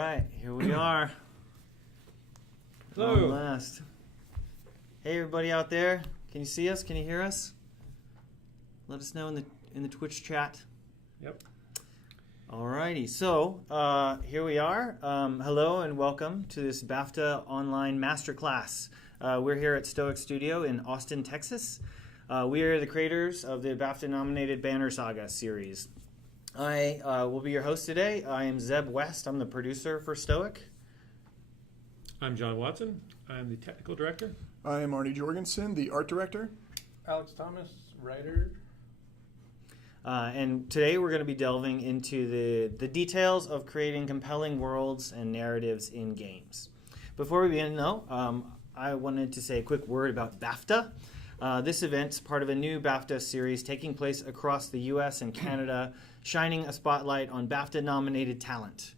right, here we are. Hello. Last. Hey, everybody out there. Can you see us? Can you hear us? Let us know in the Twitch chat. Yep. Alrighty, so here we are. Hello and welcome to this BAFTA Online Masterclass. We're here at Stoic Studio in Austin, Texas. We are the creators of the BAFTA-nominated Banner Saga series. I will be your host today. I am Zeb West. I'm the producer for Stoic. I'm John Watson. I'm the technical director. I am Arnie Jorgensen, the art director. Alex Thomas, writer. And today we're going to be delving into the details of creating compelling worlds and narratives in games. Before we begin, though, I wanted to say a quick word about BAFTA. This event's part of a new BAFTA series taking place across the U.S. and Canada, shining a spotlight on BAFTA-nominated talent.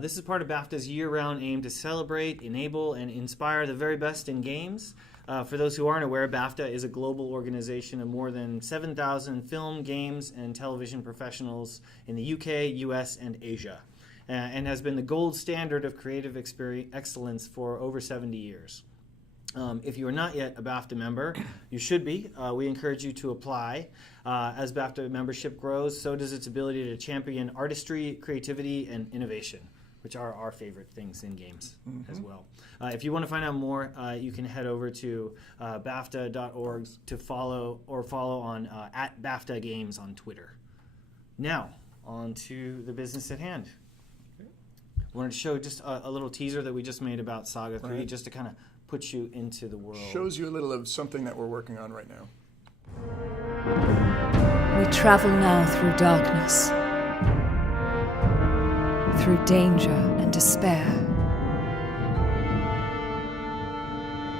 This is part of BAFTA's year-round aim to celebrate, enable, and inspire the very best in games. For those who aren't aware, BAFTA is a global organization of more than 7,000 film, games, and television professionals in the UK, US, and Asia, and has been the gold standard of creative excellence for over 70 years. If you are not yet a BAFTA member, you should be. We encourage you to apply. As BAFTA membership grows, so does its ability to champion artistry, creativity, and innovation, which are our favorite things in games as well. If you want to find out more, you can head over to BAFTA.org to follow on at BAFTA Games on Twitter. Now, on to the business at hand. I wanted to show just a little teaser that we just made about Saga 3, just to kind of put you into the world. Shows you a little of something that we're working on right now. We travel now through darkness, through danger and despair,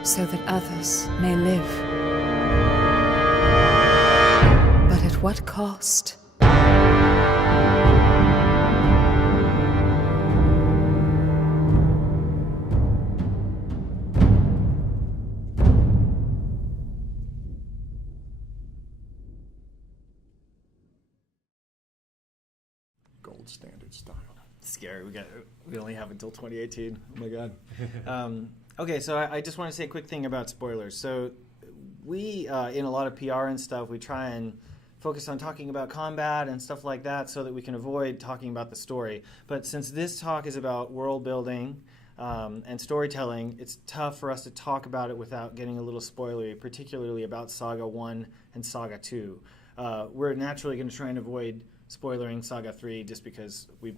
so that others may live. But at what cost? Gold standard style. Scary. We only have until 2018. Oh my god. Okay, so I just want to say a quick thing about spoilers. So we, in a lot of PR and stuff, we try and focus on talking about combat and stuff like that so that we can avoid talking about the story. But since this talk is about world building and storytelling, it's tough for us to talk about it without getting a little spoilery, particularly about Saga 1 and Saga 2. We're naturally going to try and avoid spoilering Saga 3 just because we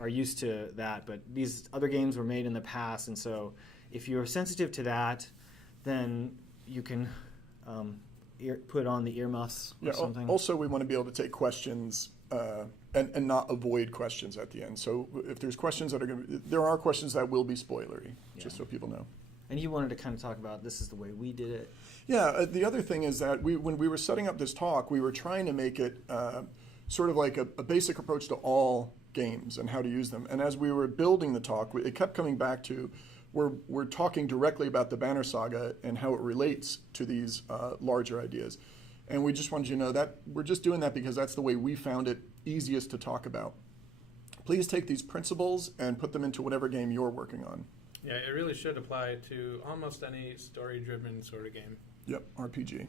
are used to that, but these other games were made in the past, and so if you're sensitive to that, then you can put on the earmuffs or something. Also, we want to be able to take questions and not avoid questions at the end. So if there's questions that are going to, there are questions that will be spoilery, just so people know. And you wanted to kind of talk about this is the way we did it. Yeah, the other thing is that when we were setting up this talk, we were trying to make it sort of like a basic approach to all games and how to use them. And as we were building the talk, it kept coming back to we're talking directly about the Banner Saga and how it relates to these larger ideas. And we just wanted you to know that we're just doing that because that's the way we found it easiest to talk about. Please take these principles and put them into whatever game you're working on. Yeah, it really should apply to almost any story-driven sort of game. Yep, RPG.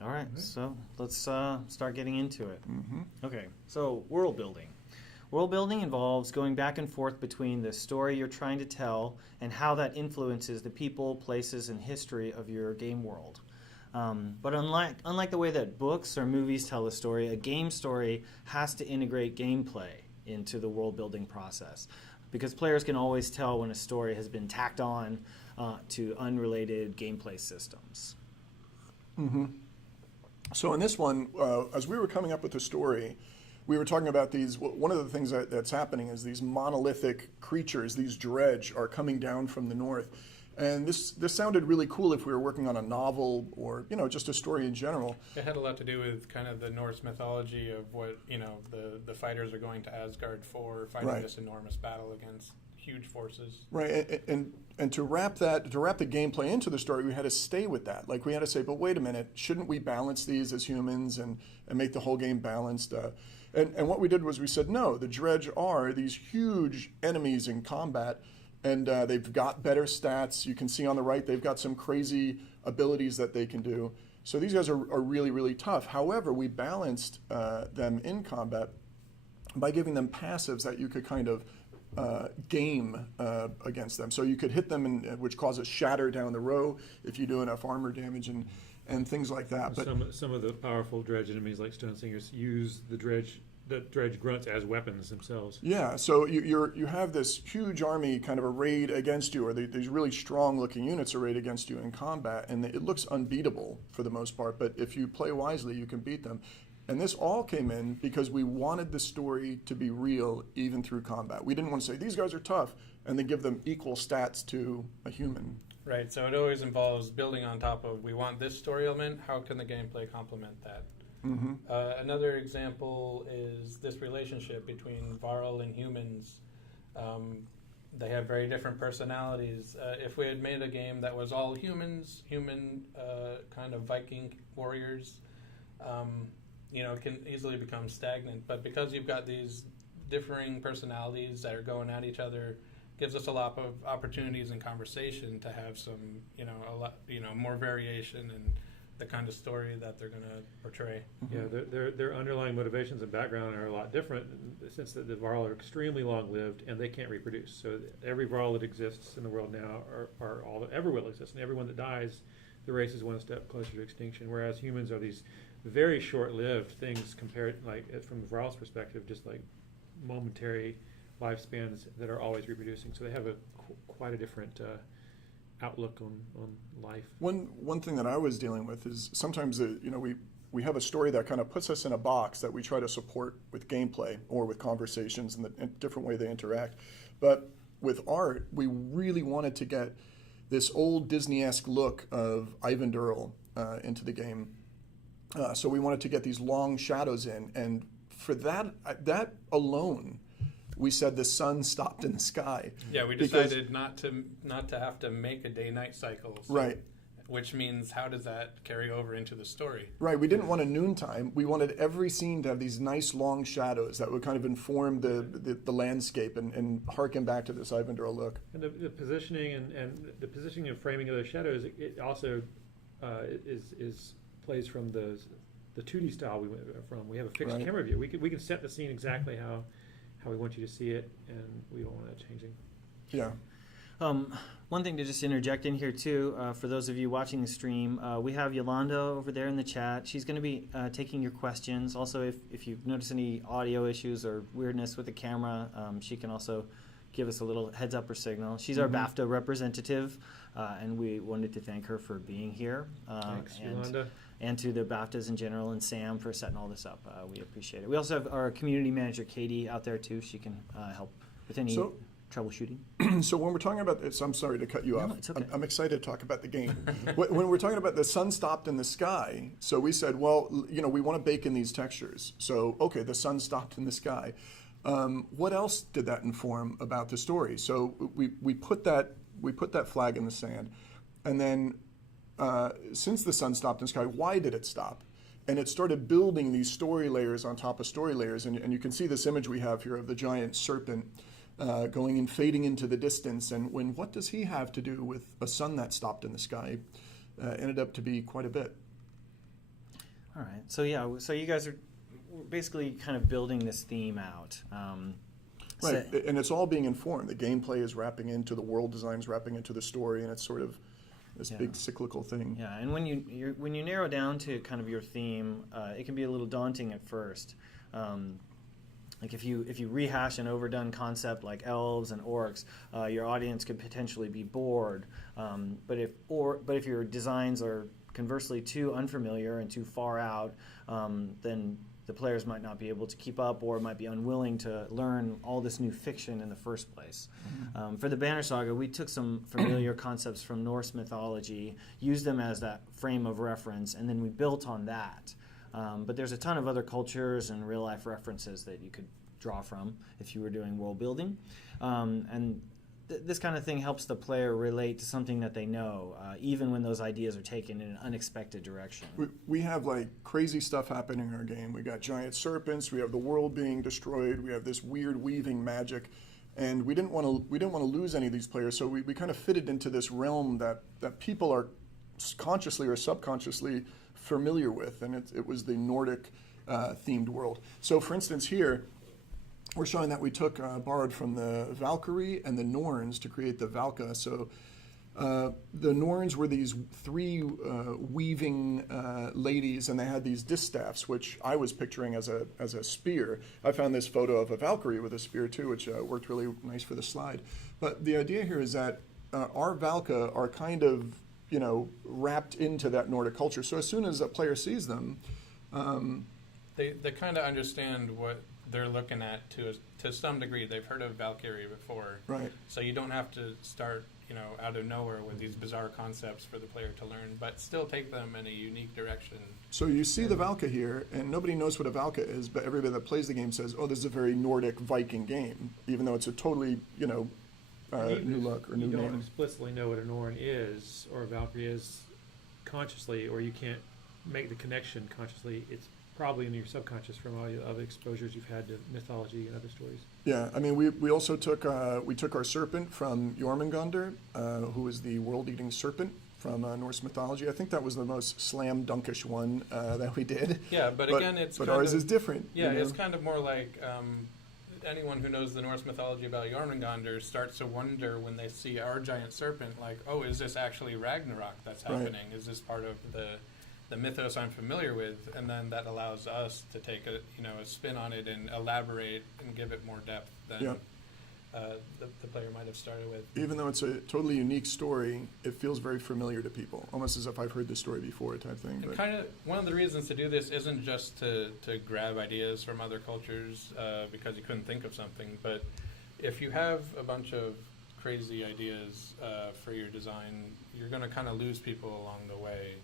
All right, so let's start getting into it. Okay, so world building. World building involves going back and forth between the story you're trying to tell and how that influences the people, places, and history of your game world. But unlike the way that books or movies tell a story, a game story has to integrate gameplay into the world building process, because players can always tell when a story has been tacked on to unrelated gameplay systems. So in this one, as we were coming up with the story, we were talking about these, one of the things that's happening is these monolithic creatures, these dredge, are coming down from the north. And this sounded really cool if we were working on a novel or, just a story in general. It had a lot to do with kind of the Norse mythology of what, the fighters are going to Asgard for, fighting this enormous battle against huge forces. Right, and to wrap the gameplay into the story, we had to stay with that. Like we had to say, but wait a minute, shouldn't we balance these as humans and make the whole game balanced? And what we did was we said, no, the Dredge are these huge enemies in combat, and they've got better stats. You can see on the right, they've got some crazy abilities that they can do. So these guys are really, really tough. However, we balanced them in combat by giving them passives that you could kind of game against them. So you could hit them, which causes shatter down the row if you do enough armor damage and things like that. But some of the powerful Dredge enemies, like Stone Singers, use the Dredge grunts as weapons themselves. Yeah, so you have this huge army kind of arrayed against you, or these really strong-looking units arrayed against you in combat, and it looks unbeatable for the most part. But if you play wisely, you can beat them. And this all came in because we wanted the story to be real even through combat. We didn't want to say, these guys are tough, and then give them equal stats to a human. Right, so it always involves building on top of, we want this story element, how can the gameplay complement that? Mm-hmm. Another example is this relationship between Varl and humans. They have very different personalities. If we had made a game that was all humans, human kind of Viking warriors, it can easily become stagnant. But because you've got these differing personalities that are going at each other, gives us a lot of opportunities in conversation to have some, more variation and the kind of story that they're going to portray. Yeah, their underlying motivations and background are a lot different, since the Varl are extremely long-lived and they can't reproduce. So every Varl that exists in the world now are all that ever will exist, and everyone that dies, the race is one step closer to extinction. Whereas humans are these very short-lived things compared, like from the Varl's perspective, just like momentary lifespans that are always reproducing. So they have quite a different outlook on life. One thing that I was dealing with is sometimes we have a story that kind of puts us in a box that we try to support with gameplay or with conversations and the different way they interact. But with art, we really wanted to get this old Disney-esque look of Ivan Durrell into the game. So we wanted to get these long shadows in, and for that alone, we said the sun stopped in the sky. Yeah, we decided not to have to make a day-night cycle. So, right. Which means, how does that carry over into the story? Right. We didn't want a noontime. We wanted every scene to have these nice long shadows that would kind of inform the landscape and harken back to this Ivan Durrell look. And the positioning and the positioning and framing of those shadows, it also plays from the 2D style we went from. We have a fixed camera view. We can set the scene exactly how we want you to see it, and we don't want that changing. Yeah. One thing to just interject in here too, for those of you watching the stream, we have Yolanda over there in the chat. She's going to be taking your questions. Also, if you've noticed any audio issues or weirdness with the camera, she can also give us a little heads up or signal. She's our BAFTA representative, and we wanted to thank her for being here. Thanks, Yolanda. And to the BAFTAs in general, and Sam for setting all this up. We appreciate it. We also have our community manager, Katie, out there too. She can help with any troubleshooting. So when we're talking about this, I'm sorry to cut you off. It's okay. I'm excited to talk about the game. When we're talking about the sun stopped in the sky, so we said, well, we want to bake in these textures. So, okay, the sun stopped in the sky. What else did that inform about the story? So we put that flag in the sand, and then since the sun stopped in the sky, why did it stop? And it started building these story layers on top of story layers, and you can see this image we have here of the giant serpent going and fading into the distance. And what does he have to do with a sun that stopped in the sky? Ended up to be quite a bit. All right. So you guys are basically kind of building this theme out. Right, and it's all being informed. The gameplay is wrapping into the world design, is wrapping into the story, and it's sort of this big cyclical thing. Yeah, and when you narrow down to kind of your theme, it can be a little daunting at first. Like if you rehash an overdone concept like elves and orcs, your audience could potentially be bored. But if your designs are conversely too unfamiliar and too far out, then the players might not be able to keep up or might be unwilling to learn all this new fiction in the first place. For the Banner Saga, we took some familiar concepts from Norse mythology, used them as that frame of reference, and then we built on that. But there's a ton of other cultures and real-life references that you could draw from if you were doing world building. And this kind of thing helps the player relate to something that they know, even when those ideas are taken in an unexpected direction. We have like crazy stuff happening in our game. We got giant serpents. We have the world being destroyed. We have this weird weaving magic, and we didn't want to lose any of these players. So we kind of fitted into this realm that people are consciously or subconsciously familiar with, and it was the Nordic themed world. So, for instance, here we're showing that we borrowed from the Valkyrie and the Norns to create the Valka. So the Norns were these three weaving ladies, and they had these distaffs, which I was picturing as a spear. I found this photo of a Valkyrie with a spear too, which worked really nice for the slide. But the idea here is that our Valka are kind of, wrapped into that Nordic culture. So as soon as a player sees them, they kind of understand what they're looking at to some degree. They've heard of Valkyrie before, right? So you don't have to start out of nowhere with these bizarre concepts for the player to learn, but still take them in a unique direction. So you see the Valka here, and nobody knows what a Valka is, but everybody that plays the game says, "Oh, this is a very Nordic Viking game," even though it's a totally new look or new you don't name. explicitly know what a Norn is or a Valkyrie is consciously, or you can't make the connection consciously. It's probably in your subconscious from all the other exposures you've had to mythology and other stories. Yeah, I mean, we also took our serpent from Jormungandr, who is the world-eating serpent from Norse mythology. I think that was the most slam dunkish one that we did. Yeah, but again, it's but kind ours of, is different. Yeah, it's kind of more like anyone who knows the Norse mythology about Jormungandr starts to wonder when they see our giant serpent, like, oh, is this actually Ragnarok that's happening? Is this part of the mythos I'm familiar with? And then that allows us to take a spin on it and elaborate and give it more depth than the player might have started with. Even though it's a totally unique story, it feels very familiar to people, almost as if I've heard the story before type thing. And kind of one of the reasons to do this isn't just to grab ideas from other cultures because you couldn't think of something, but if you have a bunch of crazy ideas for your design, you're going to kind of lose people along the way.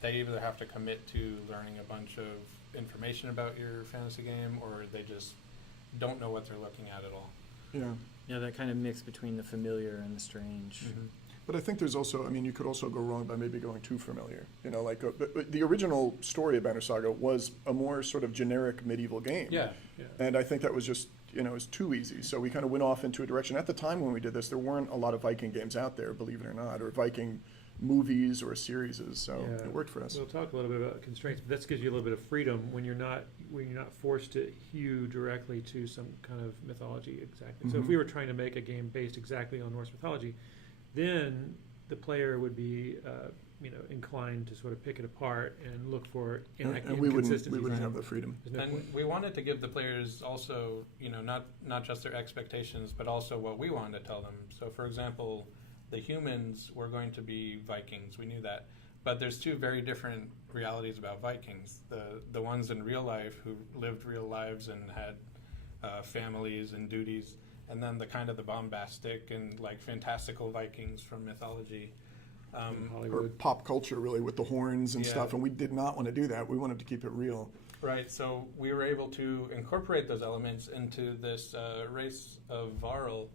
They either have to commit to learning a bunch of information about your fantasy game, or they just don't know what they're looking at all. Yeah, that kind of mix between the familiar and the strange. Mm-hmm. But I think there's also, you could also go wrong by maybe going too familiar. But the original story of Banner Saga was a more sort of generic medieval game. Yeah. And I think that was just, it was too easy. So we kind of went off into a direction. At the time when we did this, there weren't a lot of Viking games out there, believe it or not, or Viking movies or series, so it worked for us. We'll talk a little bit about constraints, but that gives you a little bit of freedom when you're not forced to hew directly to some kind of mythology exactly. So if we were trying to make a game based exactly on Norse mythology, then the player would be inclined to sort of pick it apart and look for and we wouldn't have the freedom. And we wanted to give the players also, not just their expectations, but also what we wanted to tell them. So, for example, the humans were going to be Vikings. We knew that. But there's two very different realities about Vikings. The ones in real life who lived real lives and had families and duties, and then the kind of the bombastic and like fantastical Vikings from mythology. Or pop culture, really, with the horns and stuff. And we did not want to do that. We wanted to keep it real. Right. So we were able to incorporate those elements into this race of Varl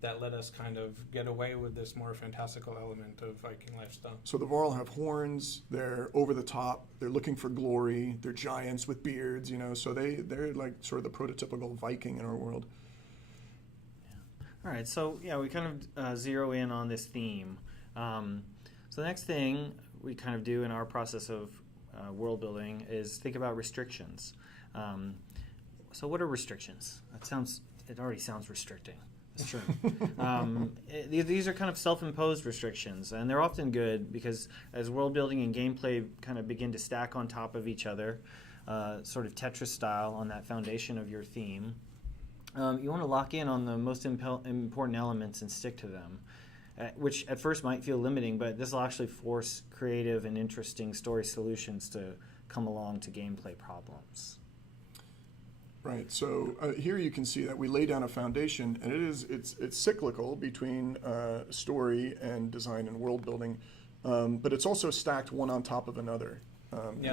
that let us kind of get away with this more fantastical element of Viking lifestyle. So the Varl have horns, they're over the top, they're looking for glory, they're giants with beards, so they're like sort of the prototypical Viking in our world. Yeah. All right, so we kind of zero in on this theme. So the next thing we kind of do in our process of world building is think about restrictions. So what are restrictions? It already sounds restricting. That's true. These are kind of self-imposed restrictions, and they're often good because as world building and gameplay kind of begin to stack on top of each other, sort of Tetris style on that foundation of your theme, you want to lock in on the most important elements and stick to them, which at first might feel limiting, but this will actually force creative and interesting story solutions to come along to gameplay problems. Right. So here you can see that we lay down a foundation, and it's cyclical between story and design and world building, but it's also stacked one on top of another.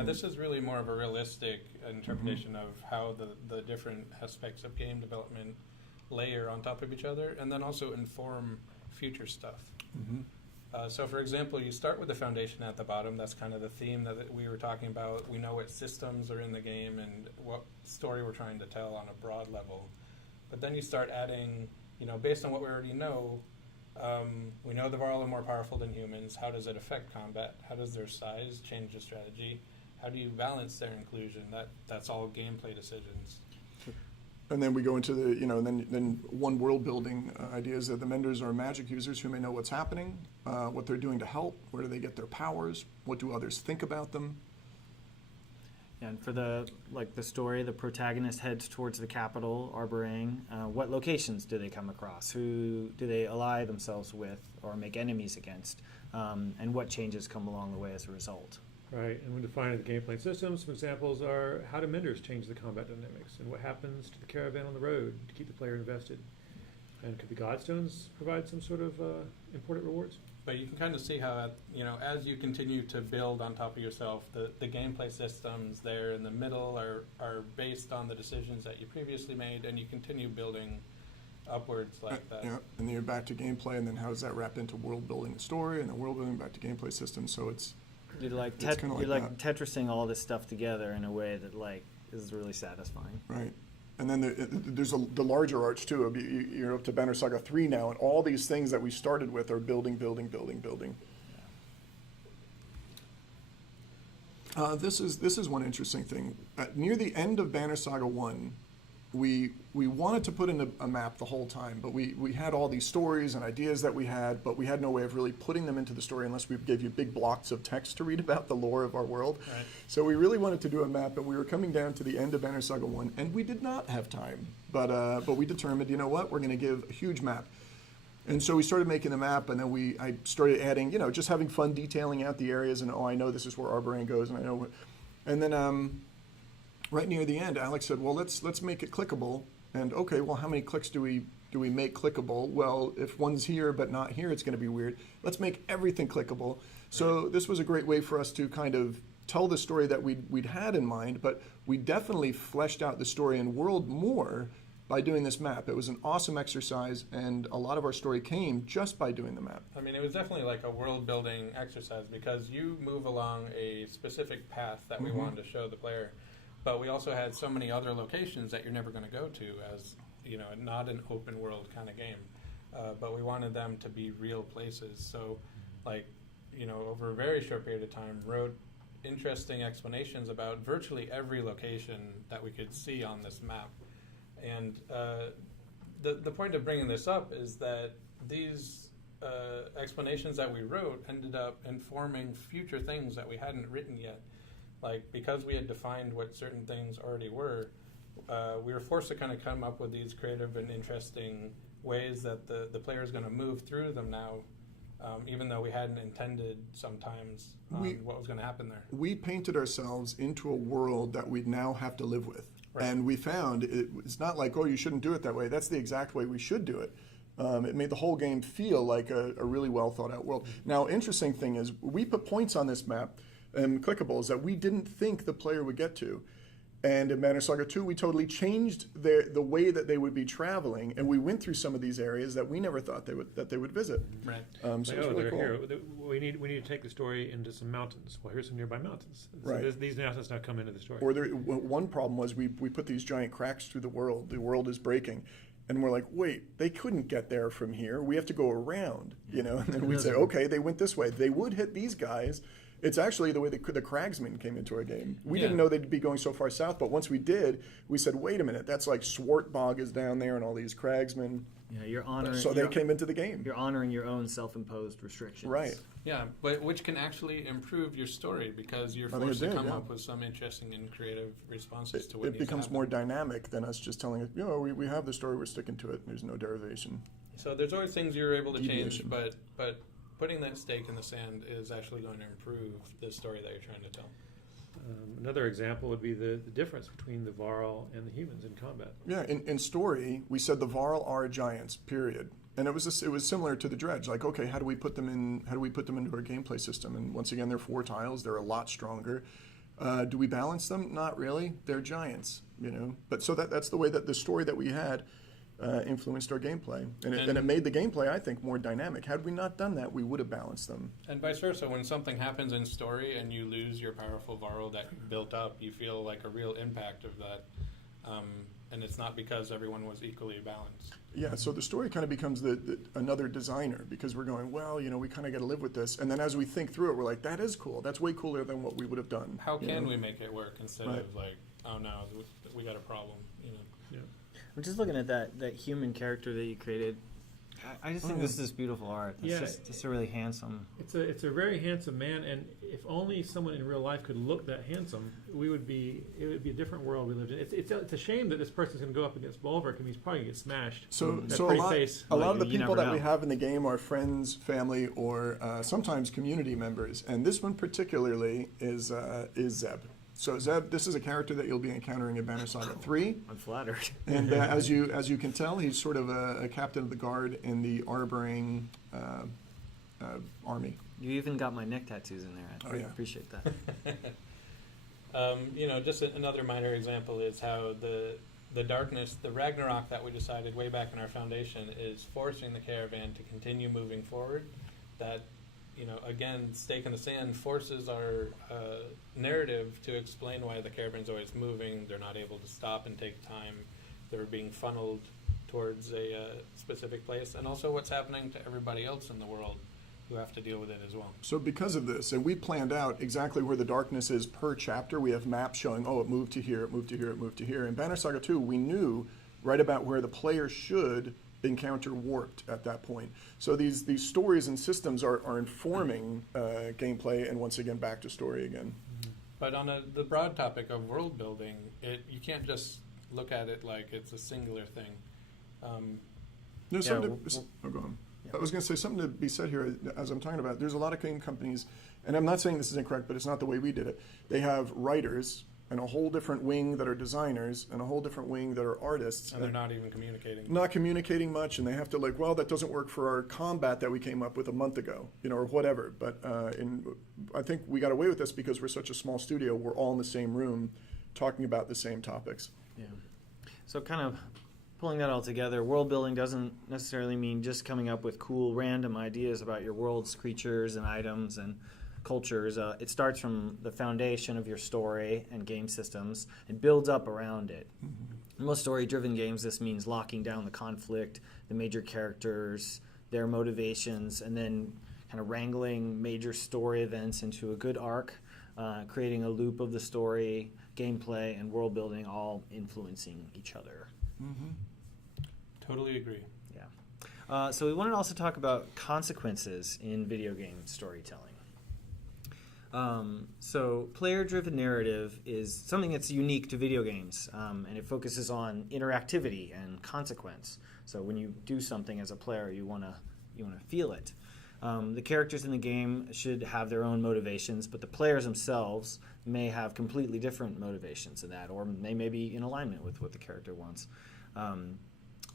This is really more of a realistic interpretation of how the different aspects of game development layer on top of each other, and then also inform future stuff. So for example, you start with the foundation at the bottom. That's kind of the theme that we were talking about. We know what systems are in the game and what story we're trying to tell on a broad level. But then you start adding, based on what we already know, we know the Varl are more powerful than humans. How does it affect combat? How does their size change the strategy? How do you balance their inclusion? That's all gameplay decisions. And then we go into the, then one world building ideas that the Menders are magic users who may know what's happening, what they're doing to help, where do they get their powers, what do others think about them. And for the story, the protagonist heads towards the capital, Arborang. What locations do they come across? Who do they ally themselves with or make enemies against? And what changes come along the way as a result? Right, and when defining the gameplay systems, some examples are how do Menders change the combat dynamics, and what happens to the caravan on the road to keep the player invested. And could the Godstones provide some sort of important rewards? But you can kind of see how, as you continue to build on top of yourself, the gameplay systems there in the middle are based on the decisions that you previously made, and you continue building upwards like that. Yeah, and then you're back to gameplay, and then how does that wrap into world building the story, and then world building back to gameplay systems, so it's... You're Tetrising all this stuff together in a way that is really satisfying. Right. And then there's the larger arch too. You're up to Banner Saga 3 now, and all these things that we started with are building. This is one interesting thing. Near the end of Banner Saga 1, we wanted to put in a map the whole time, but we had all these stories and ideas that we had, but we had no way of really putting them into the story unless we gave you big blocks of text to read about the lore of our world. Right. So we really wanted to do a map, and we were coming down to the end of Banner Saga 1, and we did not have time. But we determined, you know what, we're going to give a huge map. And so we started making the map, and then I started adding, just having fun detailing out the areas, and I know this is where Arborang goes, and I know and then right near the end, Alex said, well, let's make it clickable. And okay, well, how many clicks do we make clickable? Well, if one's here but not here, it's going to be weird. Let's make everything clickable. So this was a great way for us to kind of tell the story that we'd had in mind, but we definitely fleshed out the story and world more by doing this map. It was an awesome exercise, and a lot of our story came just by doing the map. I mean, it was definitely like a world-building exercise because you move along a specific path that we wanted to show the player. But we also had so many other locations that you're never going to go to as, not an open world kind of game. But we wanted them to be real places. So, over a very short period of time, wrote interesting explanations about virtually every location that we could see on this map. And the point of bringing this up is that these explanations that we wrote ended up informing future things that we hadn't written yet. Because we had defined what certain things already were, we were forced to kind of come up with these creative and interesting ways that the player is going to move through them now, even though we hadn't intended sometimes what was going to happen there. We painted ourselves into a world that we'd now have to live with. Right. And we found it's not like, oh, you shouldn't do it that way. That's the exact way we should do it. It made the whole game feel like a really well thought out world. Now, interesting thing is we put points on this map and clickables that we didn't think the player would get to. And in Banner Saga 2, we totally changed the way that they would be traveling, and we went through some of these areas that we never thought they would visit. Right. So it's really cool. Here. We need to take the story into some mountains. Well, here's some nearby mountains. So right. These mountains now come into the story. Or one problem was we put these giant cracks through the world. The world is breaking. And we're like, wait, they couldn't get there from here. We have to go around, And then we'd say, okay, they went this way. They would hit these guys. It's actually the way the Cragsmen came into our game. We didn't know they'd be going so far south, but once we did, we said, wait a minute, that's like Swartbog is down there and all these Cragsmen. Yeah, you're honoring. So they came into the game. You're honoring your own self-imposed restrictions. Right. Yeah, but which can actually improve your story because you're forced to come up with some interesting and creative responses to what it becomes more dynamic than us just telling it, we have the story, we're sticking to it, and there's no derivation. So there's always things you're able to change, but putting that stake in the sand is actually going to improve the story that you're trying to tell. Another example would be the difference between the Varl and the humans in combat. Yeah, in story, we said the Varl are giants, period. And it was similar to the Dredge. Like, okay, how do we put them into our gameplay system? And once again, they're 4 tiles. They're a lot stronger. Do we balance them? Not really. They're giants, But so that's the way that the story that we had. influenced our gameplay. And it made the gameplay, I think, more dynamic. Had we not done that, we would have balanced them. And vice versa, when something happens in story and you lose your powerful Varl that you built up, you feel like a real impact of that. And it's not because everyone was equally balanced. Yeah, so the story kind of becomes another designer, because we're going, well, we kind of got to live with this. And then as we think through it, we're like, that is cool. That's way cooler than what we would have done. How can we make it work instead Right. of like, oh no, we got a problem, Yeah. I'm just looking at that human character that you created. I just think this is beautiful art. It's just a really handsome. It's a very handsome man, and if only someone in real life could look that handsome, it would be a different world we lived in. It's a shame that this person's going to go up against Bulwark and he's probably going to get smashed. So That a pretty lot, face. a lot of the You people never that we know. have in the game are friends, family, or sometimes community members. And this one particularly is Zeb. So Zeb, this is a character that you'll be encountering in Banner Saga 3. I'm flattered. And as you can tell, he's sort of a captain of the guard in the Arboring army. You even got my neck tattoos in there. I Oh, yeah. appreciate that. just another minor example is how the darkness, the Ragnarok that we decided way back in our foundation is forcing the caravan to continue moving forward. That, again, stake in the sand forces our narrative to explain why the caravan's always moving. They're not able to stop and take time. They're being funneled towards a specific place, and also what's happening to everybody else in the world who have to deal with it as well. So because of this, and we planned out exactly where the darkness is per chapter. We have maps showing, it moved to here, it moved to here, it moved to here. In Banner Saga 2, we knew right about where the player should encounter warped at that point. So these stories and systems are informing gameplay, and once again, back to story again. But on the broad topic of world building, you can't just look at it like it's a singular thing. There's Yeah, something to, go on. Yeah. I was going to say something to be said here as I'm talking about. There's a lot of game companies, and I'm not saying this is incorrect, but it's not the way we did it. They have writers and a whole different wing that are designers and a whole different wing that are artists. And they're not even communicating. Not communicating much, and they have to that doesn't work for our combat that we came up with a month ago, or whatever. But I think we got away with this because we're such a small studio. We're all in the same room talking about the same topics. Yeah. So kind of pulling that all together, world building doesn't necessarily mean just coming up with cool random ideas about your world's creatures and items and cultures. It starts from the foundation of your story and game systems and builds up around it. In most story-driven games, this means locking down the conflict, the major characters, their motivations, and then kind of wrangling major story events into a good arc, creating a loop of the story, gameplay, and world building all influencing each other. Totally agree. Yeah. So we wanted to also talk about consequences in video game storytelling. So player-driven narrative is something that's unique to video games, and it focuses on interactivity and consequence. So when you do something as a player, you want to feel it. The characters in the game should have their own motivations, but the players themselves may have completely different motivations in that, or they may be in alignment with what the character wants.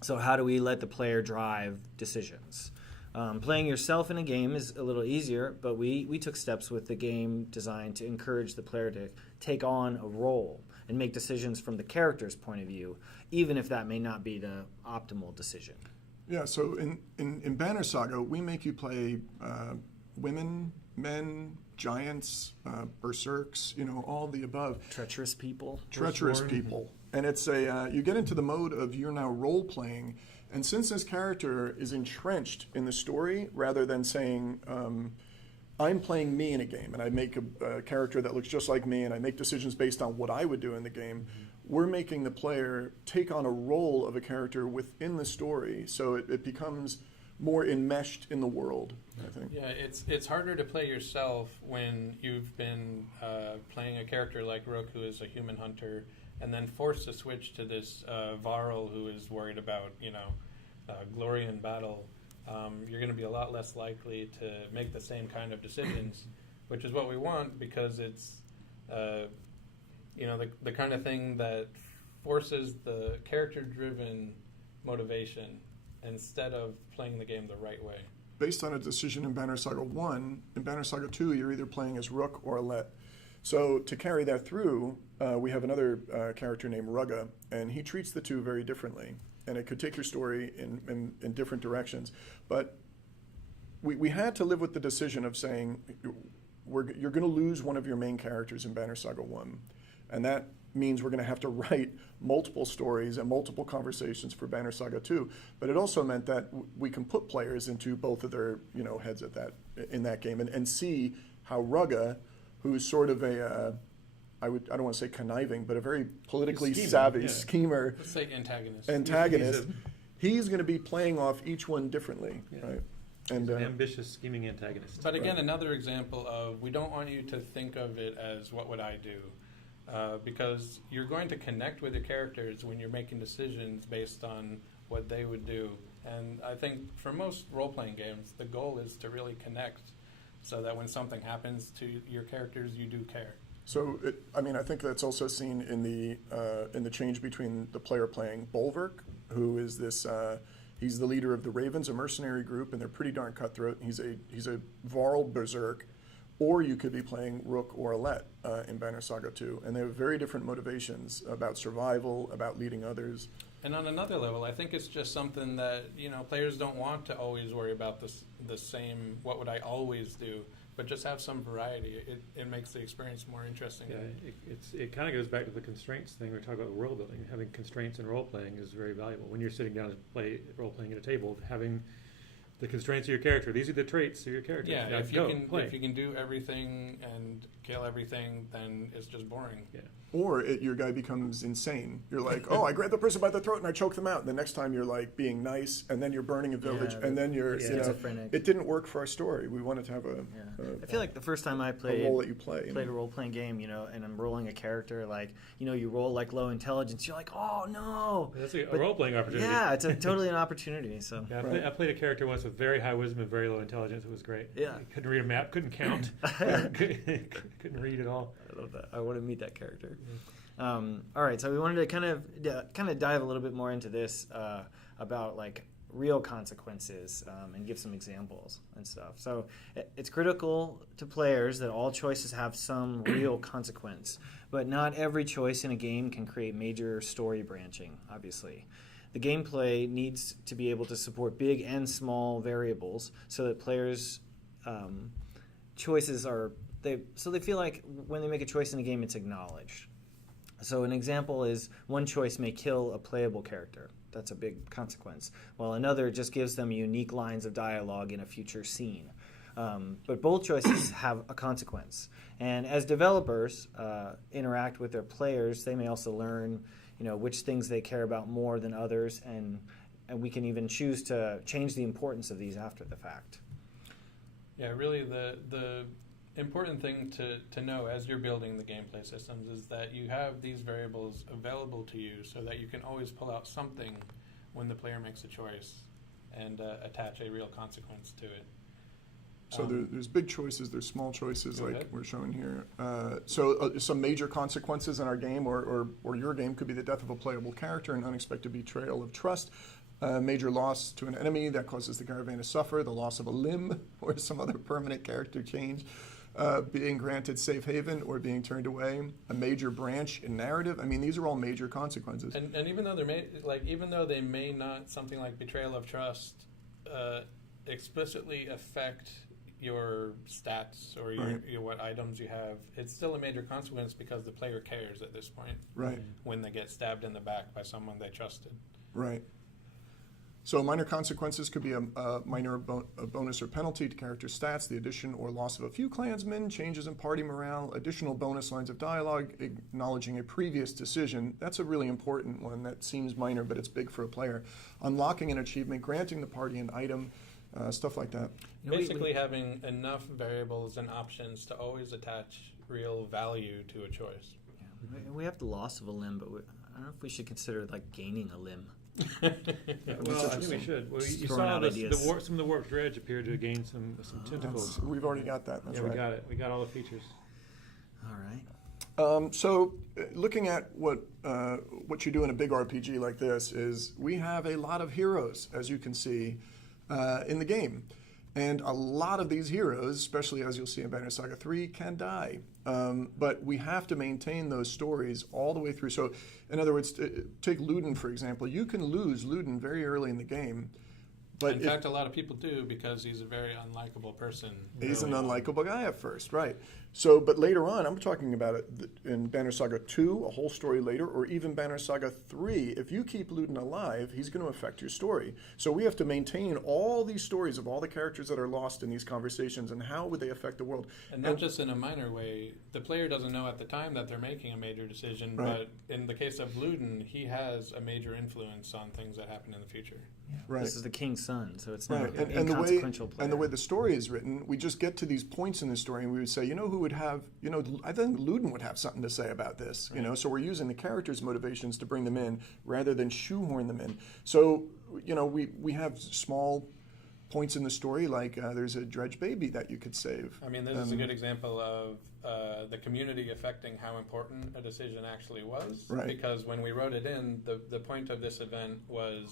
So how do we let the player drive decisions? Playing yourself in a game is a little easier, but we took steps with the game designed to encourage the player to take on a role and make decisions from the character's point of view, even if that may not be the optimal decision. Yeah, so in Banner Saga, we make you play women, men, giants, berserks, all the above. Treacherous people. Treacherous people. And it's you get into the mode of you're now role-playing, and since this character is entrenched in the story, rather than saying, I'm playing me in a game, and I make a character that looks just like me, and I make decisions based on what I would do in the game, we're making the player take on a role of a character within the story, so it becomes more enmeshed in the world, I think. Yeah, it's harder to play yourself when you've been playing a character like Rook, who is a human hunter, and then forced to switch to this Varl who is worried about, glory in battle. You're going to be a lot less likely to make the same kind of decisions, which is what we want, because it's, the kind of thing that forces the character-driven motivation instead of playing the game the right way. Based on a decision in Banner Saga 1, in Banner Saga 2, you're either playing as Rook or Let. So to carry that through, we have another character named Rugga, and he treats the two very differently. and it could take your story in different directions. But we had to live with the decision of saying, you're going to lose one of your main characters in Banner Saga 1, and that means we're going to have to write multiple stories and multiple conversations for Banner Saga 2. But it also meant that we can put players into both of their heads in that game and see how Rugga, who's sort of I don't want to say conniving, but a very politically savvy schemer. Let's say antagonist. He's going to be playing off each one differently, right? And an ambitious, scheming antagonist. But again, another example of we don't want you to think of it as what would I do, because you're going to connect with your characters when you're making decisions based on what they would do. And I think for most role-playing games, the goal is to really connect, so that when something happens to your characters, you do care. So, I think that's also seen in the change between the player playing Bolverk, who is this. He's the leader of the Ravens, a mercenary group, and they're pretty darn cutthroat. He's a Varl berserk, or you could be playing Rook or Alette in Banner Saga 2, and they have very different motivations about survival, about leading others. And on another level, I think it's just something that players don't want to always worry about the same. What would I always do? But just have some variety. It makes the experience more interesting. Yeah, it kind of goes back to the constraints thing we were talking about, world building. Having constraints in role playing is very valuable. When you're sitting down to play role playing at a table, having the constraints of your character. These are the traits of your character. Yeah, if you can do everything and kill everything, then it's just boring. Yeah. Or your guy becomes insane. You're like, oh, I grab the person by the throat and I choke them out. And the next time you're like being nice, and then you're burning a village, and then you're schizophrenic. It didn't work for our story. We wanted to have I feel like the first time I played a role that you play. Played a role playing game, and I'm rolling a character you roll like low intelligence. You're like, oh no. That's a role playing opportunity. Yeah, it's totally an opportunity. So I played a character once with very high wisdom and very low intelligence. It was great. Yeah, couldn't read a map, couldn't count, couldn't read at all. I love that. I want to meet that character. All right, so we wanted to kind of dive a little bit more into this about real consequences and give some examples and stuff. So it's critical to players that all choices have some real consequence, but not every choice in a game can create major story branching, obviously. The gameplay needs to be able to support big and small variables so that players' choices they feel like when they make a choice in a game, it's acknowledged. So an example is one choice may kill a playable character. That's a big consequence. While another just gives them unique lines of dialogue in a future scene. But both choices have a consequence. And as developers interact with their players, they may also learn, which things they care about more than others, and we can even choose to change the importance of these after the fact. Yeah, really the important thing to know as you're building the gameplay systems is that you have these variables available to you so that you can always pull out something when the player makes a choice and attach a real consequence to it. So there's big choices, there's small choices like we're showing here. So some major consequences in our game or your game could be the death of a playable character, an unexpected betrayal of trust, a major loss to an enemy that causes the caravan to suffer, the loss of a limb or some other permanent character change, being granted safe haven or being turned away, a major branch in narrative. I mean, these are all major consequences. And even though they may not, something like betrayal of trust, explicitly affect your stats or your what items you have, it's still a major consequence because the player cares at this point. Right. When they get stabbed in the back by someone they trusted. Right. So minor consequences could be a minor bonus or penalty to character stats, the addition or loss of a few clansmen, changes in party morale, additional bonus lines of dialogue, acknowledging a previous decision. That's a really important one that seems minor, but it's big for a player. Unlocking an achievement, granting the party an item, stuff like that. Basically having enough variables and options to always attach real value to a choice. Yeah. We have the loss of a limb, but I don't know if we should consider gaining a limb. Well, I think we should. Well, you saw some of the warped dredge appeared to gain some tentacles. We've already got that. That's right. We got it. We got all the features. All right. So looking at what you do in a big RPG like this is we have a lot of heroes, as you can see, in the game. And a lot of these heroes, especially as you'll see in Banner Saga 3, can die. But we have to maintain those stories all the way through. So, in other words, take Luden, for example. You can lose Luden very early in the game. But in fact, a lot of people do, because he's a very unlikable person. He's early an on. unlikable guy at first, right? So, but later on, I'm talking about it in Banner Saga 2, a whole story later, or even Banner Saga 3. If you keep Luden alive, he's going to affect your story. So we have to maintain all these stories of all the characters that are lost in these conversations, and how would they affect the world. And not just in a minor way. The player doesn't know at the time that they're making a major decision, Right. but in the case of Luden, he has a major influence on things that happen in the future. Right. This is the king's son, so it's not Right, an and inconsequential player. the way the story is written, we just get to these points in the story, and we would say, who would have, I think Luden would have something to say about this, So we're using the characters' motivations to bring them in rather than shoehorn them in. So, we have small points in the story, like there's a dredge baby that you could save. I mean, this is a good example of the community affecting how important a decision actually was. Right. Because when we wrote it in, the point of this event was,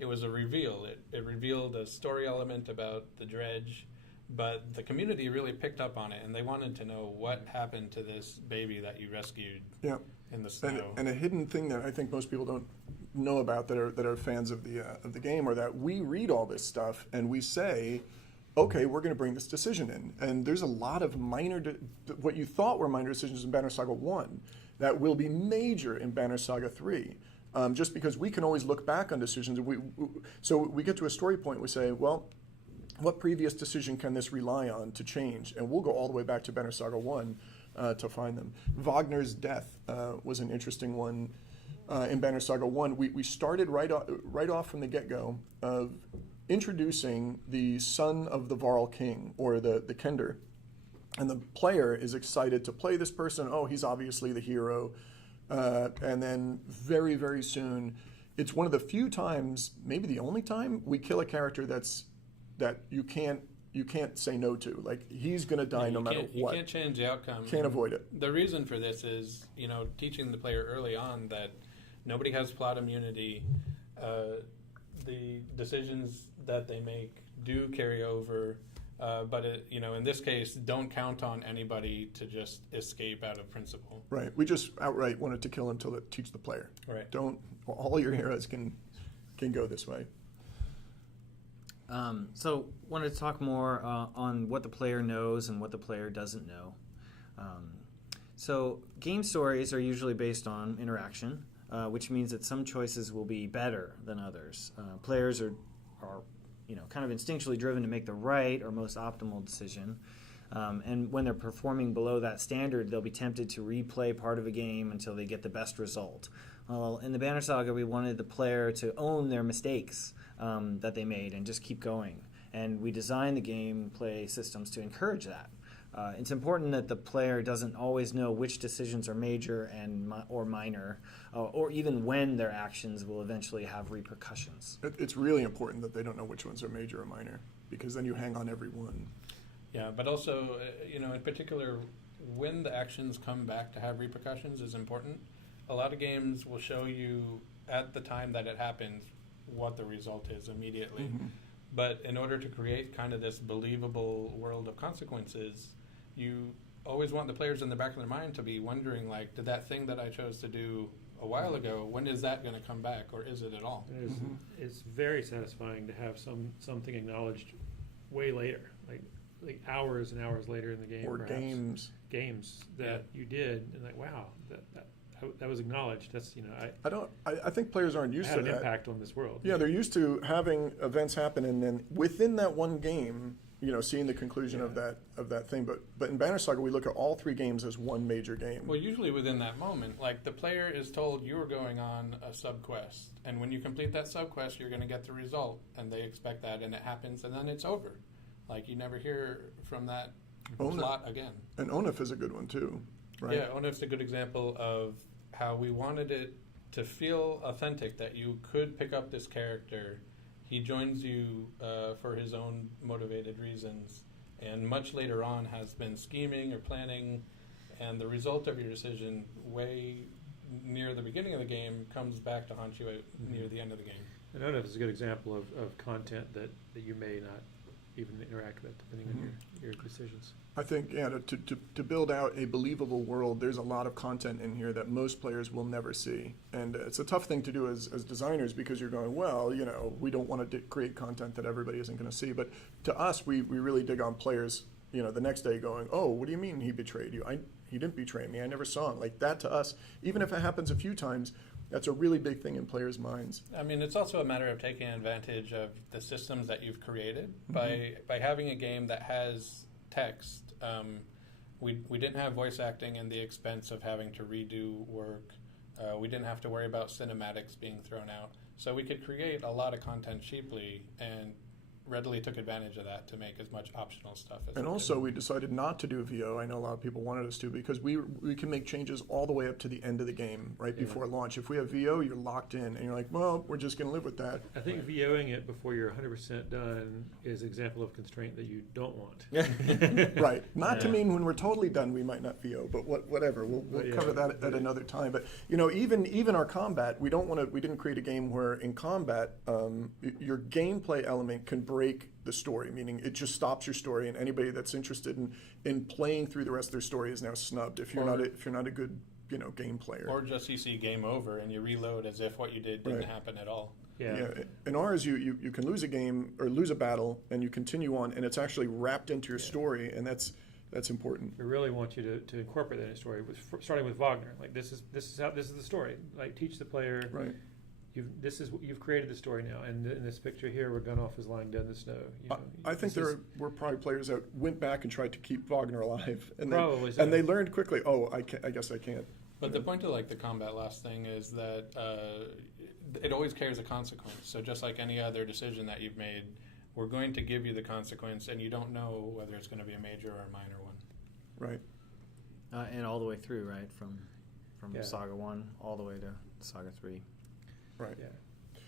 it was a reveal. It revealed a story element about the dredge, but the community really picked up on it, and they wanted to know what happened to this baby that you rescued in the snow. And a hidden thing that I think most people don't know about that are fans of the game, are that we read all this stuff and we say, okay, we're going to bring this decision in. And there's a lot of what you thought were minor decisions in Banner Saga 1 that will be major in Banner Saga 3. Just because we can always look back on decisions. So we get to a story point, we say, well, what previous decision can this rely on to change? And we'll go all the way back to Banner Saga 1 to find them. Wagner's death was an interesting one in Banner Saga 1. We started right off from the get-go of introducing the son of the Varl king, or the Kender. And the player is excited to play this person. Oh, he's obviously the hero. And then very, very soon, it's one of the few times, maybe the only time, we kill a character that you can't say no to. Like, he's going to die no matter what. You can't change the outcome. Can't avoid it. The reason for this is, teaching the player early on that nobody has plot immunity. The decisions that they make do carry over. But in this case, don't count on anybody to just escape out of principle. Right. We just outright wanted to kill him to teach the player. Right. All your heroes can go this way. So wanted to talk more on what the player knows and what the player doesn't know. So game stories are usually based on interaction, which means that some choices will be better than others. Players are kind of instinctually driven to make the right or most optimal decision. And when they're performing below that standard, they'll be tempted to replay part of a game until they get the best result. Well, in the Banner Saga, we wanted the player to own their mistakes that they made and just keep going. And we designed the gameplay systems to encourage that. It's important that the player doesn't always know which decisions are major or minor, or even when their actions will eventually have repercussions. It's really important that they don't know which ones are major or minor, because then you hang on every one. Yeah, but also, in particular, when the actions come back to have repercussions is important. A lot of games will show you at the time that it happens what the result is immediately. Mm-hmm. But in order to create kind of this believable world of consequences, you always want the players in the back of their mind to be wondering, like, did that thing that I chose to do a while ago, when is that going to come back, or is it at all? It's very satisfying to have something acknowledged way later, like hours and hours later in the game, or perhaps. Games that you did, and like, wow, that was acknowledged. That's I think players aren't used to that. Had an impact on this world. Yeah, they're used to having events happen, and then within that one game, seeing the conclusion of that thing. But in Banner Saga, we look at all three games as one major game. Well, usually within that moment, like, the player is told you are going on a sub-quest, and when you complete that sub-quest, you're going to get the result, and they expect that, and it happens, and then it's over. Like, you never hear from that plot again. And Onif is a good one too, right? Yeah, Onif's a good example of how we wanted it to feel authentic, that you could pick up this character. He joins you for his own motivated reasons, and much later on has been scheming or planning, and the result of your decision way near the beginning of the game comes back to haunt you near the end of the game. And Onif is a good example of content that you may not even interact with, depending on your decisions. I think, yeah, to build out a believable world, there's a lot of content in here that most players will never see. And it's a tough thing to do as designers, because you're going, well, we don't want to create content that everybody isn't going to see. But to us, we really dig on players, the next day going, oh, what do you mean he betrayed you? He didn't betray me. I never saw him. Like that to us, even if it happens a few times, that's a really big thing in players' minds. I mean, it's also a matter of taking advantage of the systems that you've created by having a game that has text. We didn't have voice acting and the expense of having to redo work. We didn't have to worry about cinematics being thrown out. So we could create a lot of content cheaply and readily took advantage of that to make as much optional stuff as And also, we decided not to do VO. I know a lot of people wanted us to, because we can make changes all the way up to the end of the game, right before launch. If we have VO, you're locked in, and you're like, well, we're just going to live with that. I think VOing it before you're 100% done is an example of constraint that you don't want. Right. Not to mean when we're totally done, we might not VO, but whatever. We'll cover that at another time. But even our combat, we didn't create a game where in combat, your gameplay element can break the story, meaning it just stops your story, and anybody that's interested in playing through the rest of their story is now snubbed if you're not a good game player. Or just you see game over and you reload as if what you did didn't happen at all. Yeah. In ours, you can lose a game or lose a battle, and you continue on, and it's actually wrapped into your story, and that's important. We really want you to incorporate that in a story, starting with Wagner. Like this is the story. Like teach the player. Right. You've created the story now, and in this picture here, where Gunnolf is lying dead in the snow. I think there were probably players that went back and tried to keep Wagner alive, and probably they learned quickly. Oh, I guess I can't. But the point of the combat last thing is that it always carries a consequence. So just like any other decision that you've made, we're going to give you the consequence, and you don't know whether it's going to be a major or a minor one. Right. And all the way through, right, from Saga 1 all the way to Saga 3. Right. Yeah.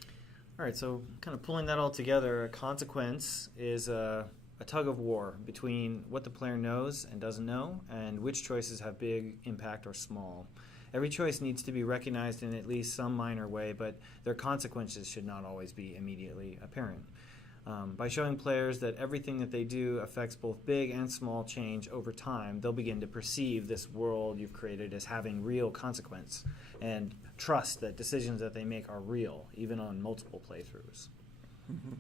All right, so kind of pulling that all together, a consequence is a tug of war between what the player knows and doesn't know, and which choices have big impact or small. Every choice needs to be recognized in at least some minor way, but their consequences should not always be immediately apparent. By showing players that everything that they do affects both big and small change over time, they'll begin to perceive this world you've created as having real consequence, and trust that decisions that they make are real, even on multiple playthroughs. Mm-hmm.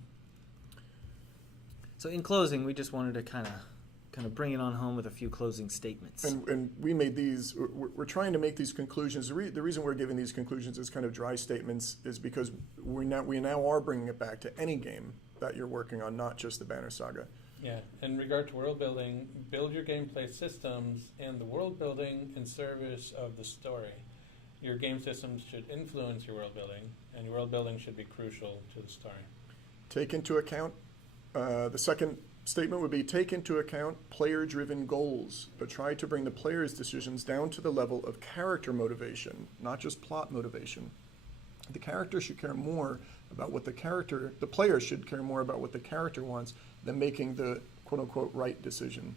So in closing, we just wanted to kind of bring it on home with a few closing statements. And we made these, we're trying to make these conclusions. The reason we're giving these conclusions as kind of dry statements is because we now are bringing it back to any game that you're working on, not just the Banner Saga. Yeah, in regard to world building, build your gameplay systems and the world building in service of the story. Your game systems should influence your world building, and your world building should be crucial to the story. Take into account, the second statement would be take into account player-driven goals, but try to bring the player's decisions down to the level of character motivation, not just plot motivation. The character should care more about what the player should care more about what the character wants than making the quote-unquote right decision.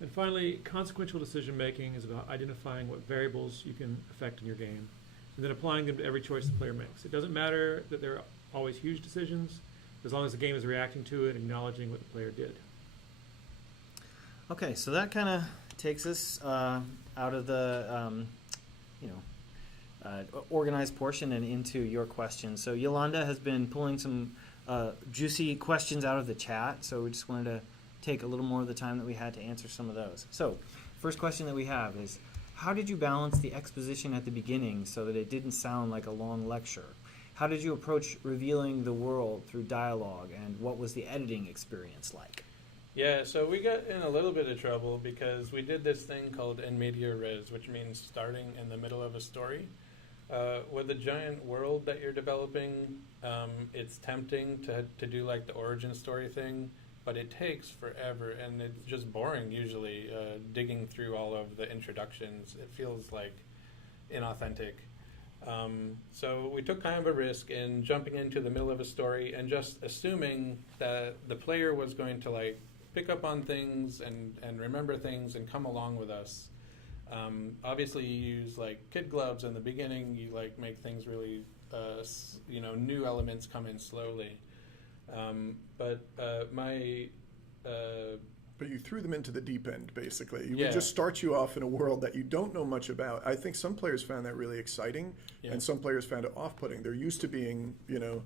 And finally, consequential decision making is about identifying what variables you can affect in your game, and then applying them to every choice the player makes. It doesn't matter that they're always huge decisions, as long as the game is reacting to it and acknowledging what the player did. Okay, so that kind of takes us out of the organized portion and into your questions. So Yolanda has been pulling some juicy questions out of the chat, so we just wanted to take a little more of the time that we had to answer some of those. So first question that we have is, how did you balance the exposition at the beginning so that it didn't sound like a long lecture? How did you approach revealing the world through dialogue, and what was the editing experience like? Yeah, so we got in a little bit of trouble because we did this thing called in media res, which means starting in the middle of a story. With a giant world that you're developing, it's tempting to do like the origin story thing, but it takes forever, and it's just boring usually, digging through all of the introductions. It feels like inauthentic. So we took kind of a risk in jumping into the middle of a story and just assuming that the player was going to like pick up on things and remember things and come along with us. Obviously you use like kid gloves in the beginning. You like make things really, new elements come in slowly. But you threw them into the deep end, basically. You Yeah. would just start you off in a world that you don't know much about. I think some players found that really exciting, Yeah. and some players found it off-putting. They're used to being,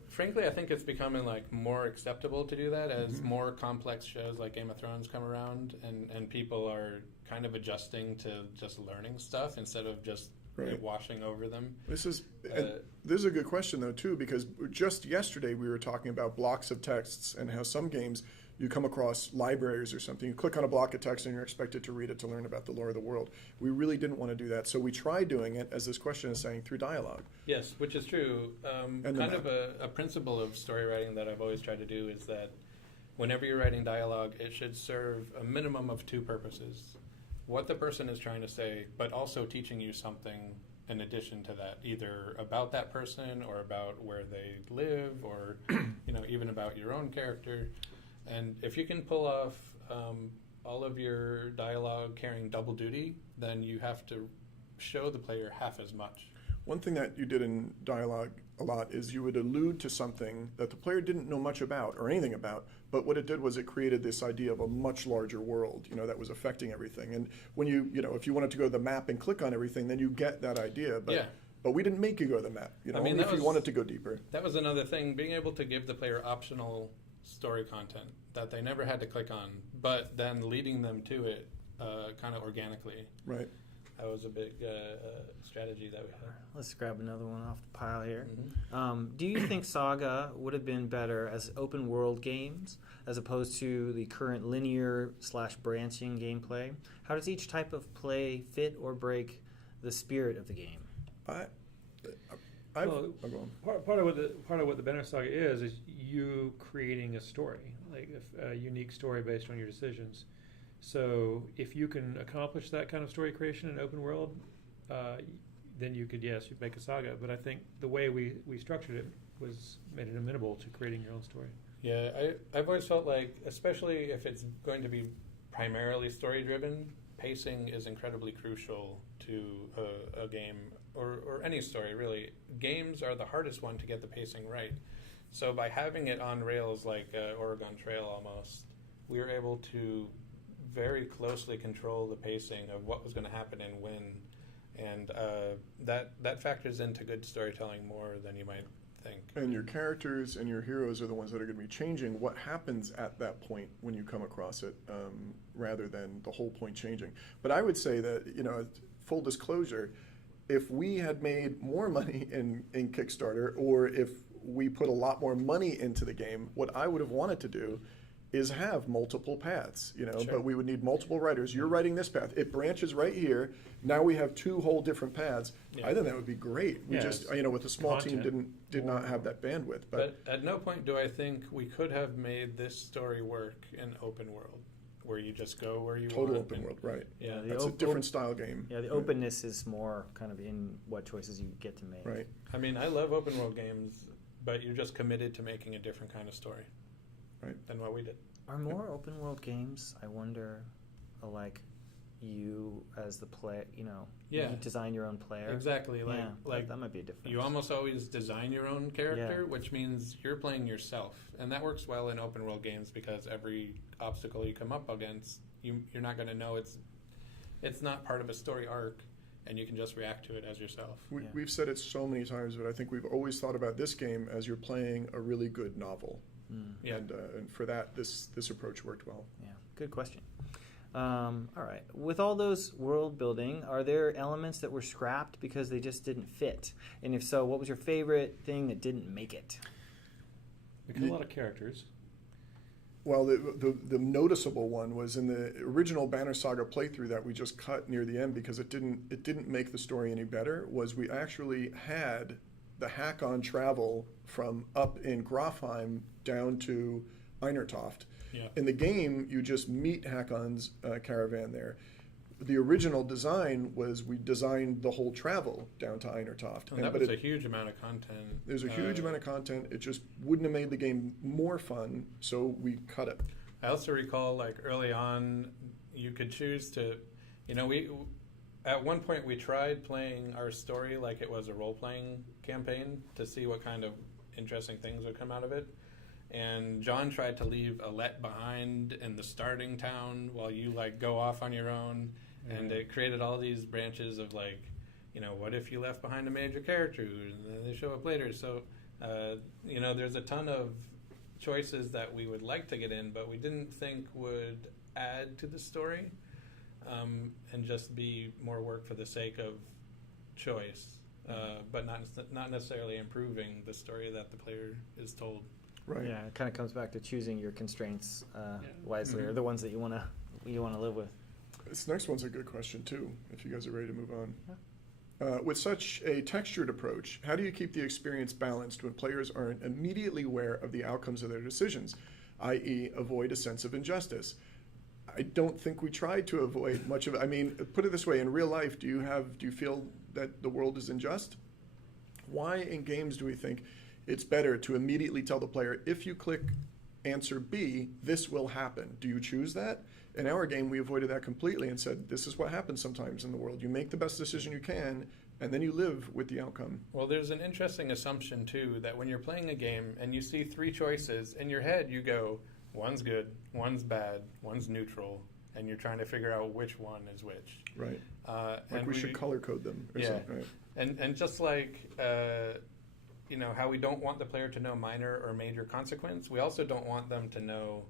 Frankly, I think it's becoming like more acceptable to do that as more complex shows like Game of Thrones come around, and people are kind of adjusting to just learning stuff instead of just Right. washing over them. This is a good question, though, too, because just yesterday we were talking about blocks of texts and how some games you come across libraries or something. You click on a block of text and you're expected to read it to learn about the lore of the world. We really didn't want to do that, so we tried doing it, as this question is saying, through dialogue. Yes, which is true. Kind of a principle of story writing that I've always tried to do is that whenever you're writing dialogue, it should serve a minimum of two purposes. What the person is trying to say, but also teaching you something in addition to that, either about that person or about where they live or even about your own character. And if you can pull off all of your dialogue carrying double duty, then you have to show the player half as much. One thing that you did in dialogue a lot is you would allude to something that the player didn't know much about or anything about, but what it did was it created this idea of a much larger world, that was affecting everything. And when if you wanted to go to the map and click on everything, then you get that idea. But, Yeah. But we didn't make you go to the map, only if you wanted to go deeper. That was another thing, being able to give the player optional story content that they never had to click on, but then leading them to it kind of organically. Right. That was a big strategy that we had. Let's grab another one off the pile here. Mm-hmm. Do you think Saga would have been better as open world games as opposed to the current linear/branching gameplay? How does each type of play fit or break the spirit of the game? Part of what the Banner Saga is you creating a story, like a unique story based on your decisions. So if you can accomplish that kind of story creation in open world, then you'd make a saga. But I think the way we structured it made it amenable to creating your own story. Yeah, I've always felt like, especially if it's going to be primarily story driven, pacing is incredibly crucial to a game or any story, really. Games are the hardest one to get the pacing right. So by having it on rails like Oregon Trail almost, we were able to very closely control the pacing of what was going to happen and when. And that factors into good storytelling more than you might think. And your characters and your heroes are the ones that are going to be changing what happens at that point when you come across it, rather than the whole point changing. But I would say that, full disclosure, if we had made more money in Kickstarter, or if we put a lot more money into the game, what I would have wanted to do is have multiple paths, Sure. But we would need multiple writers. You're writing this path. It branches right here. Now we have two whole different paths. Yeah. I think that would be great. We just, with a small team, content. did not have that bandwidth. But at no point do I think we could have made this story work in open world, where you just go where you want. Total open world, right. Yeah. The That's a different style game. Yeah, the openness is more kind of in what choices you get to make. Right. I mean, I love open world games, but you're just committed to making a different kind of story than what we did. Are more open world games, I wonder, like you as the player, Yeah. you design your own player? Exactly. Like that might be a difference. You almost always design your own character, Yeah. which means you're playing yourself. And that works well in open world games because every obstacle you come up against, you're not going to know it's not part of a story arc, and you can just react to it as yourself. We've said it so many times, but I think we've always thought about this game as you're playing a really good novel. Yeah. And for that, this approach worked well. Yeah, good question. All right. With all those world building, are there elements that were scrapped because they just didn't fit? And if so, what was your favorite thing that didn't make it? We got a lot of characters. Well, the noticeable one was in the original Banner Saga playthrough that we just cut near the end because it didn't make the story any better. Was we actually had the hack-on travel from up in Grafheim down to Einertoft. Yeah. In the game, you just meet Hakon's caravan there. The original design was we designed the whole travel down to Einertoft. And that was a huge amount of content. There's a huge amount of content. It just wouldn't have made the game more fun, so we cut it. I also recall, like, early on, you could choose to, we at one point we tried playing our story like it was a role-playing campaign to see what kind of interesting things would come out of it. and John tried to leave Alette behind in the starting town while you like go off on your own, and it created all these branches of like, you know, what if you left behind a major character and then they show up later? So, you know, there's a ton of choices that we would like to get in, but we didn't think would add to the story, and just be more work for the sake of choice, but not necessarily improving the story that the player is told. Right. Yeah, it kind of comes back to choosing your constraints wisely, or the ones that you want to live with. This next one's a good question too, if you guys are ready to move on. With such a textured approach, how do you keep the experience balanced when players aren't immediately aware of the outcomes of their decisions, i.e. avoid a sense of injustice? I don't think we tried to avoid much of it. I mean, put it this way, in real life, do you feel that the world is unjust? Why in games do we think it's better to immediately tell the player, if you click answer B, this will happen? Do you choose that? In our game, we avoided that completely and said, this is what happens sometimes in the world. You make the best decision you can, and then you live with the outcome. Well, there's an interesting assumption, too, that when you're playing a game and you see three choices, in your head you go, one's good, one's bad, one's neutral, and you're trying to figure out which one is which. Right. Like and we should color code them. Or yeah. something, right? And just like, you know, how we don't want the player to know minor or major consequence, we also don't want them to know,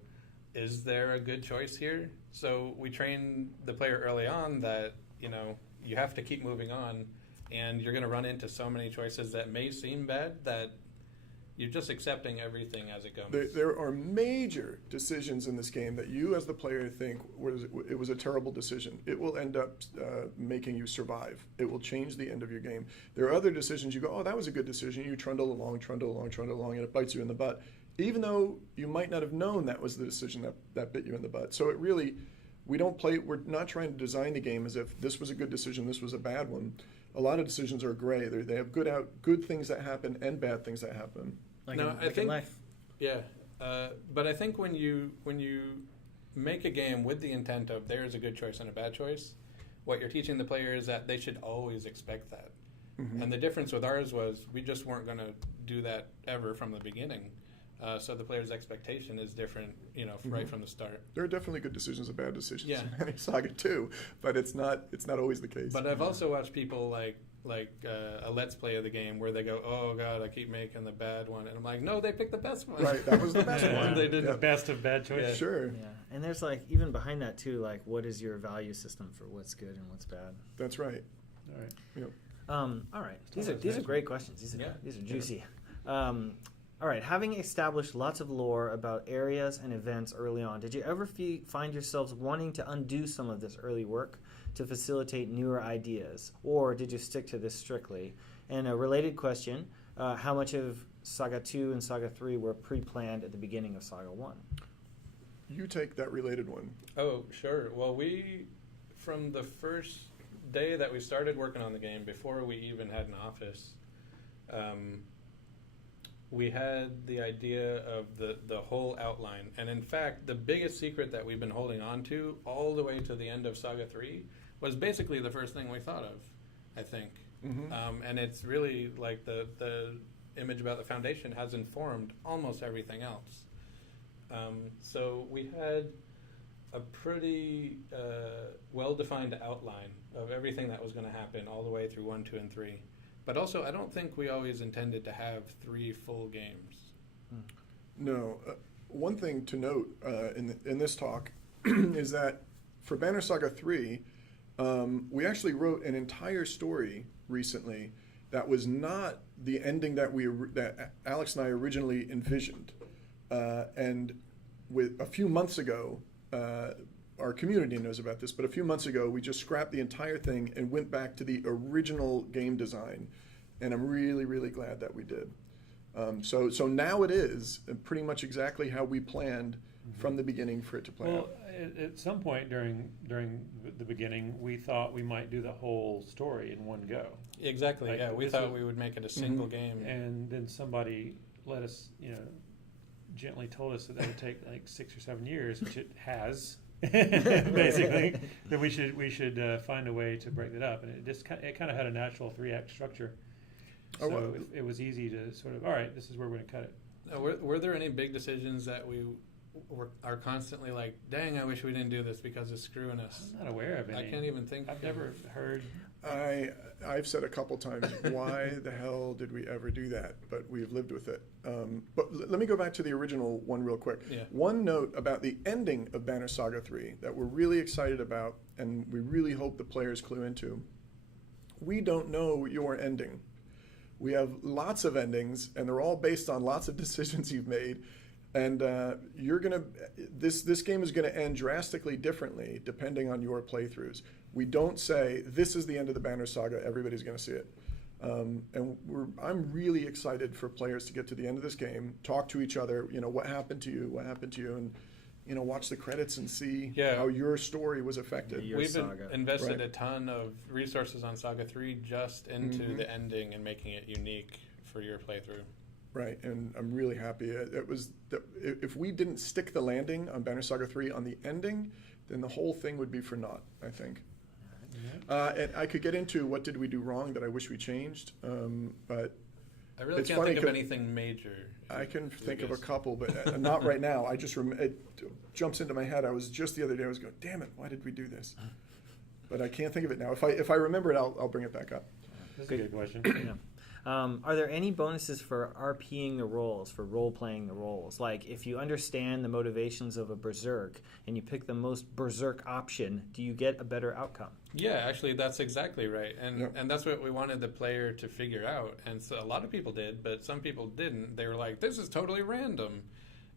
is there a good choice here? So we train the player early on that, you know, you have to keep moving on, and you're going to run into so many choices that may seem bad that you're just accepting everything as it comes. There are major decisions in this game that you as the player think it was a terrible decision. It will end up making you survive. It will change the end of your game. There are other decisions you go, oh, that was a good decision. You trundle along, and it bites you in the butt, even though you might not have known that was the decision that bit you in the butt. So it really, we're not trying to design the game as if this was a good decision, this was a bad one. A lot of decisions are gray. They have good things that happen and bad things that happen. I think, yeah, but I think when you make a game with the intent of there is a good choice and a bad choice, what you're teaching the player is that they should always expect that. Mm-hmm. And the difference with ours was we just weren't going to do that ever from the beginning. So the player's expectation is different, you know, right from the start. There are definitely good decisions and bad decisions in any saga too, but it's not always the case. But I've also watched people like a Let's Play of the game where they go, oh God, I keep making the bad one, and I'm like, no, they picked the best one. Right, that was the best one. They did the best of bad choices. Yeah. Sure. Yeah, and there's like even behind that too, like what is your value system for what's good and what's bad? That's right. All right. Yep. All right, these are great questions. These are juicy. All right, having established lots of lore about areas and events early on, did you ever find yourselves wanting to undo some of this early work to facilitate newer ideas, or did you stick to this strictly? And a related question, how much of Saga 2 and Saga 3 were pre-planned at the beginning of Saga 1? You take that related one. Oh, sure. Well, from the first day that we started working on the game, before we even had an office, we had the idea of the whole outline. And in fact, the biggest secret that we've been holding on to all the way to the end of Saga 3 was basically the first thing we thought of, I think. Mm-hmm. And it's really like the image about the Foundation has informed almost everything else. So we had a pretty well-defined outline of everything that was going to happen all the way through 1, 2, and 3. But also, I don't think we always intended to have 3 full games. No. One thing to note in this talk is that for Banner Saga 3, we actually wrote an entire story recently that was not the ending that Alex and I originally envisioned. And with a few months ago, our community knows about this, but a few months ago we just scrapped the entire thing and went back to the original game design, and I'm really, really glad that we did. So now it is pretty much exactly how we planned from the beginning for it to play out. At some point during the beginning, we thought we might do the whole story in one go. Exactly. Like, yeah, we thought we would make it a single game, and then somebody let us, gently told us that would take like 6 or 7 years, which it has. Basically, that we should find a way to break that up, and it kind of had a natural 3-act structure, so it was easy to sort of, all right, this is where we're going to cut it. Were there any big decisions that we are constantly like, dang, I wish we didn't do this because it's screwing us? I'm not aware of any. I can't even think. I've never heard. I've said a couple times, why the hell did we ever do that? But we've lived with it. But let me go back to the original one real quick. Yeah. One note about the ending of Banner Saga 3 that we're really excited about and we really hope the players clue into. We don't know your ending. We have lots of endings and they're all based on lots of decisions you've made. And this game is going to end drastically differently depending on your playthroughs. We don't say, this is the end of the Banner Saga, everybody's going to see it. And I'm really excited for players to get to the end of this game, talk to each other, what happened to you, and watch the credits and see how your story was affected. We've invested a ton of resources on Saga 3 just into the ending and making it unique for your playthrough. Right, and I'm really happy. If we didn't stick the landing on Banner Saga 3 on the ending, then the whole thing would be for naught, I think. And I could get into what did we do wrong that I wish we changed, but I really it's can't funny think of anything major. I can think of a couple, but not right now. I just it jumps into my head. I was just the other day. I was going, damn it, why did we do this? But I can't think of it now. If I remember it, I'll bring it back up. That's a good question. Yeah. Are there any bonuses for RPing the roles, for role-playing the roles? Like, if you understand the motivations of a berserk and you pick the most berserk option, do you get a better outcome? Yeah, actually, that's exactly right. And that's what we wanted the player to figure out. And so a lot of people did, but some people didn't. They were like, this is totally random.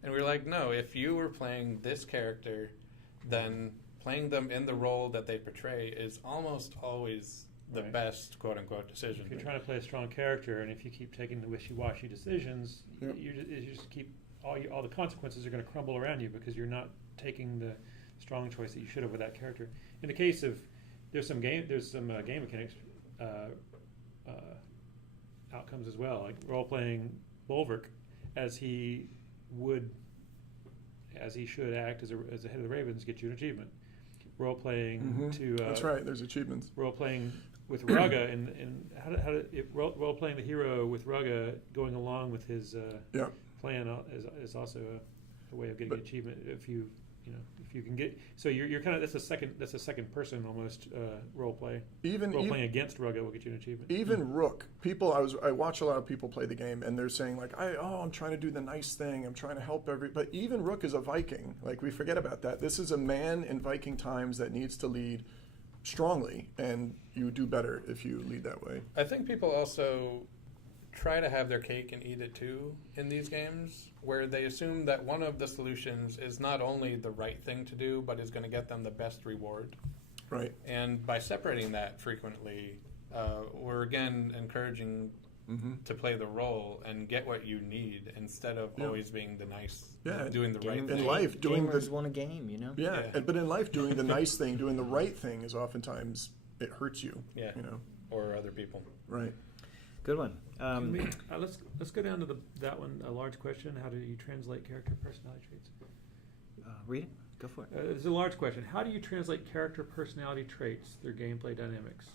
And we were like, no, if you were playing this character, then playing them in the role that they portray is almost always the best quote-unquote decision. If you're trying to play a strong character, and if you keep taking the wishy-washy decisions, you just keep all the consequences are going to crumble around you because you're not taking the strong choice that you should have with that character. In the case of there's some game mechanics outcomes as well, like role-playing Bolverk as he should act as the head of the Ravens gets you an achievement. Role-playing that's right. There's achievements. Role-playing with Rugga and role-playing the hero with Rugga going along with his plan is also a way of getting an achievement if you can get. So you're kind of that's a second person almost role play. Role-playing against Rugga will get you an achievement. Even Rook, I watch a lot of people play the game and they're saying like, I'm trying to do the nice thing, I'm trying to help but even Rook is a Viking. Like, we forget about that. This is a man in Viking times that needs to lead strongly, and you do better if you lead that way. I think people also try to have their cake and eat it too in these games, where they assume that one of the solutions is not only the right thing to do, but is going to get them the best reward. Right. And by separating that frequently, we're again encouraging to play the role and get what you need instead of always being the nice, doing the right thing. In life, Gamers want a game, but in life, doing the nice thing, doing the right thing is oftentimes it hurts you. Yeah. Or other people. Right. Good one. Let's go down to that one. A large question: how do you translate character personality traits? Read it. Go for it. It's a large question. How do you translate character personality traits through gameplay dynamics?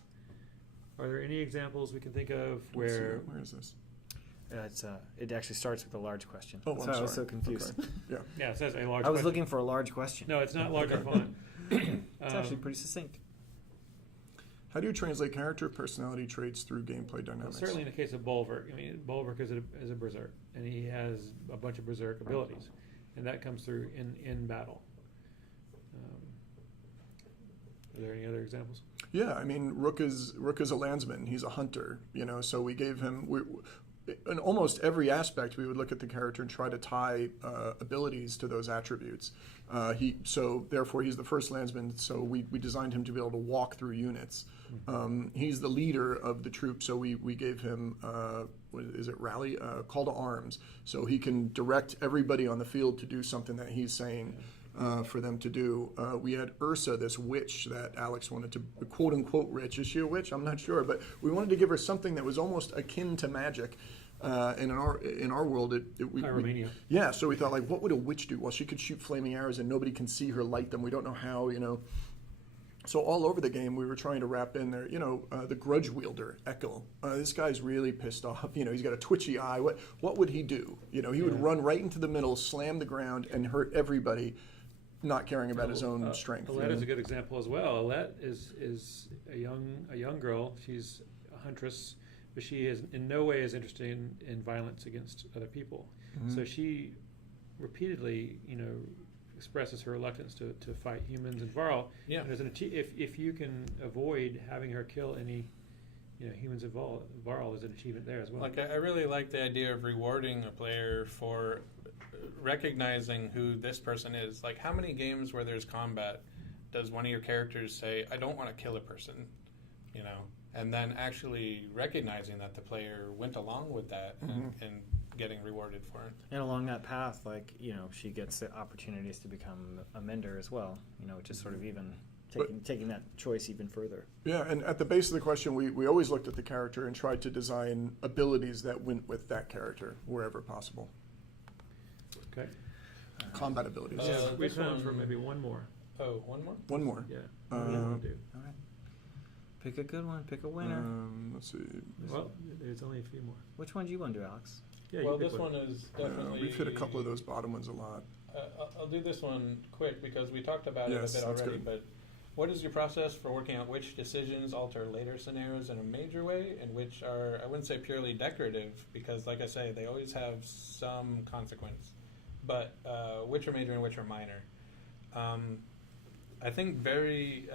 Are there any examples we can think of where? Where is this? It actually starts with a large question. Oh, I'm sorry. I was so confused. Okay. Yeah, it says a large. I was question. looking for a large question. No, it's not larger font. It's actually pretty succinct. How do you translate character personality traits through gameplay dynamics? Certainly in the case of Bolverk. I mean, Bolverk is a berserk, and he has a bunch of berserk abilities, and that comes through in battle. Are there any other examples? Yeah, I mean, Rook is a landsman. He's a hunter, so we gave him... in almost every aspect, we would look at the character and try to tie abilities to those attributes. Therefore, he's the first landsman, so we designed him to be able to walk through units. He's the leader of the troop, so we gave him, rally? Call to arms. So he can direct everybody on the field to do something that he's saying for them to do. We had Ursa, this witch that Alex wanted to, quote-unquote witch. Is she a witch? I'm not sure, but we wanted to give her something that was almost akin to magic. And in our world, Pyromania. Yeah, so we thought, like, what would a witch do? Well, she could shoot flaming arrows and nobody can see her light them. We don't know how, So all over the game, we were trying to wrap in there, the grudge wielder, Echo. This guy's really pissed off. He's got a twitchy eye. What would he do? He would run right into the middle, slam the ground, and hurt everybody, not caring about his own strength. Alette is a good example as well. Alette is a young girl. She's a huntress, but she is in no way is interested in violence against other people. Mm-hmm. So she repeatedly, expresses her reluctance to fight humans and Varl. Yeah. And if you can avoid having her kill any humans and Varl, is an achievement there as well. Like I really like the idea of rewarding a player for recognizing who this person is. Like, how many games where there's combat does one of your characters say, I don't want to kill a person, and then actually recognizing that the player went along with that and getting rewarded for it. And along that path, she gets the opportunities to become a mender as well, which is sort of even taking that choice even further. Yeah, and at the base of the question, we always looked at the character and tried to design abilities that went with that character wherever possible. Okay. Combat abilities. We found for maybe one more. Oh, one more? One more. Yeah. All right. Pick a good one. Pick a winner. Let's see. Well, there's only a few more. Which one do you want to do, Alex? Yeah, well, this one is definitely... we've hit a couple of those bottom ones a lot. I'll do this one quick because we talked about it a bit already, good. But what is your process for working out which decisions alter later scenarios in a major way and which are, I wouldn't say purely decorative because, like I say, they always have some consequence, but which are major and which are minor? I think very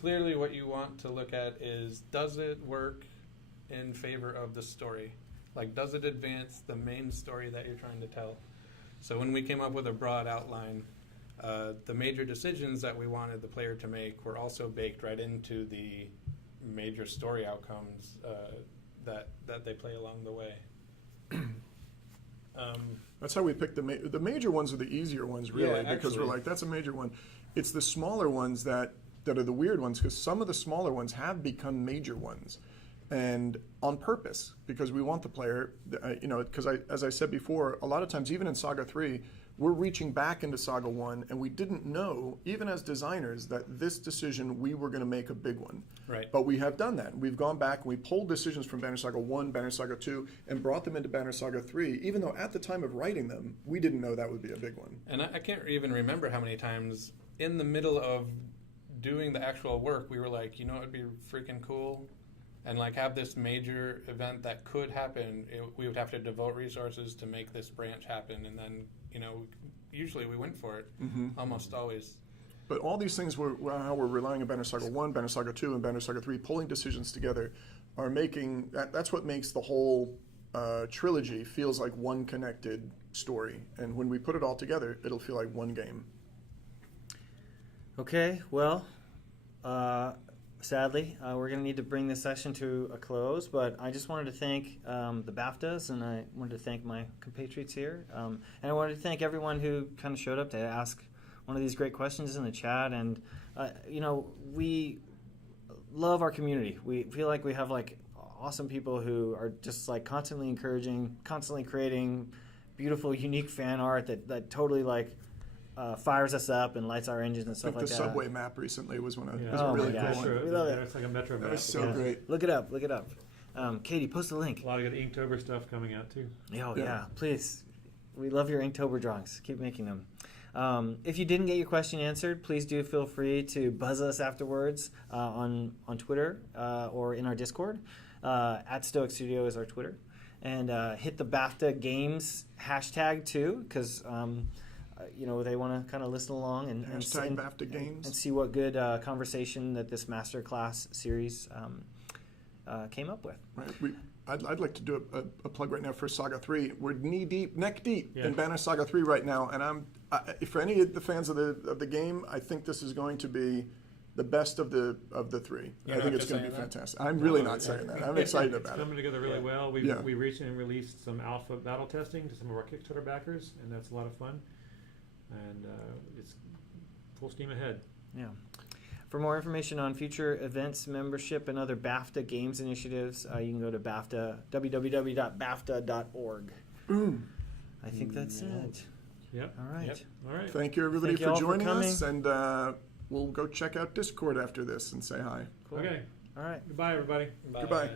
clearly what you want to look at is, does it work in favor of the story? Like, does it advance the main story that you're trying to tell? So when we came up with a broad outline, the major decisions that we wanted the player to make were also baked right into the major story outcomes that they play along the way. That's how we picked the major ones are the easier ones, really, because we're like, that's a major one. It's the smaller ones that are the weird ones, because some of the smaller ones have become major ones. And on purpose, because we want the player, because as I said before, a lot of times, even in Saga 3, we're reaching back into Saga 1, and we didn't know, even as designers, that this decision, we were going to make a big one. Right. But we have done that. We've gone back, and we pulled decisions from Banner Saga 1, Banner Saga 2, and brought them into Banner Saga 3, even though at the time of writing them, we didn't know that would be a big one. And I can't even remember how many times in the middle of doing the actual work, we were like, it would be freaking cool, and have this major event that could happen. We would have to devote resources to make this branch happen, and then usually we went for it, almost always. But all these things how we're relying on Banner Saga 1, Banner Saga 2, and Banner Saga 3, pulling decisions together, are making that's what makes the whole trilogy feels like one connected story. And when we put it all together, it'll feel like one game. Okay, well, sadly, we're going to need to bring this session to a close, but I just wanted to thank the BAFTAs, and I wanted to thank my compatriots here, and I wanted to thank everyone who kind of showed up to ask one of these great questions in the chat, and, we love our community. We feel like we have, awesome people who are just, constantly encouraging, constantly creating beautiful, unique fan art that totally, fires us up and lights our engines and stuff like that. The subway map recently was one of yeah. was a really cool one. We love it. It's like a metro map. That was so great. Look it up. Katie, post a link. A lot of good Inktober stuff coming out too. Yeah, please. We love your Inktober drawings. Keep making them. If you didn't get your question answered, please do feel free to buzz us afterwards on Twitter or in our Discord. At Stoic Studio is our Twitter. And hit the BAFTA Games hashtag too, because they want to kind of listen along and BAFTA Games and see what good conversation that this Masterclass series came up with. Right. I'd like to do a plug right now for Saga 3. We're neck deep in Banner Saga 3 right now, and for any of the fans of the game, I think this is going to be the best of the three. I think it's going to be fantastic. I'm really not saying that. I'm excited about it. It's coming together really well. We recently released some alpha battle testing to some of our Kickstarter backers, and that's a lot of fun. And it's full steam ahead. Yeah. For more information on future events, membership, and other BAFTA Games initiatives, you can go to www.bafta.org. I think that's it. Yep. All right. Yep. All right. Thank you, everybody, Thank you for all for joining coming. us, and we'll go check out Discord after this and say hi. Okay. All right. Goodbye, everybody. Goodbye.